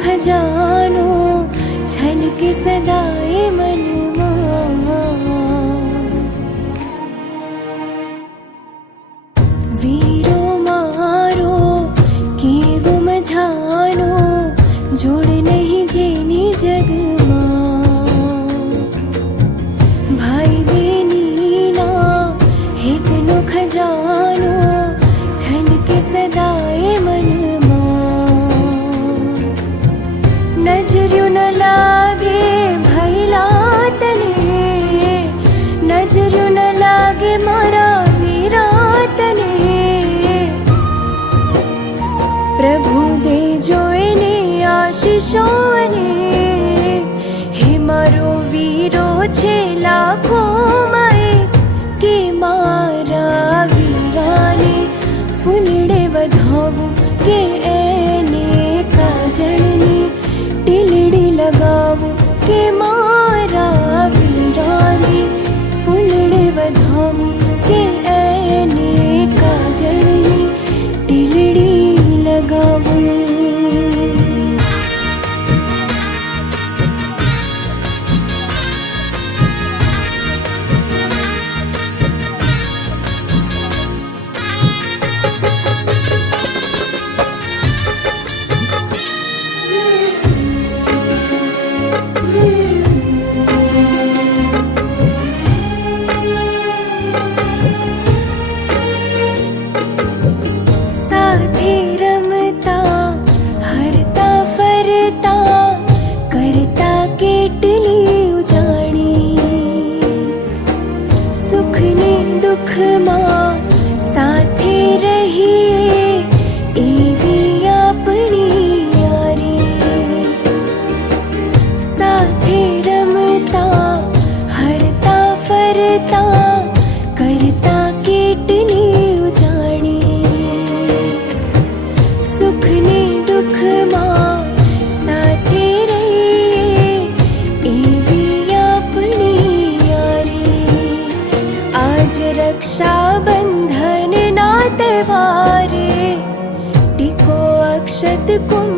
खजानो छलके सदाए मनमा। वीरो मारो केव मझानो जोड़ नहीं जेनी जगमा। भाई बेनी ना हेतनो खजानो छलके सदाए मनमा। नजरियों न लागे भैला तने, नजरियों न लागे मारा वीरा तने। प्रभु दे जोईने आशीषोने, हे मारो वीरो छे लाखो माए के मारा वीराने फूलड़े वधावूं के एने काजळनी टीलड़ी लगावूं के मारा वीराने फूलड़े वधावूं के एने काजळनी टीलड़ी लगावूं। साथे रमता हरता फरता करता केटली उजाणी। सुख ने दुख मां साथे रहीए एवी आपणी यारी। साथे रमता हरता फरता करता केटली उजाणी। सुख ने दुख मां साथे रहीए एवी आपणी यारी। आज रक्षा बंधन ना तहेवारे टीको अक्षत कुंभ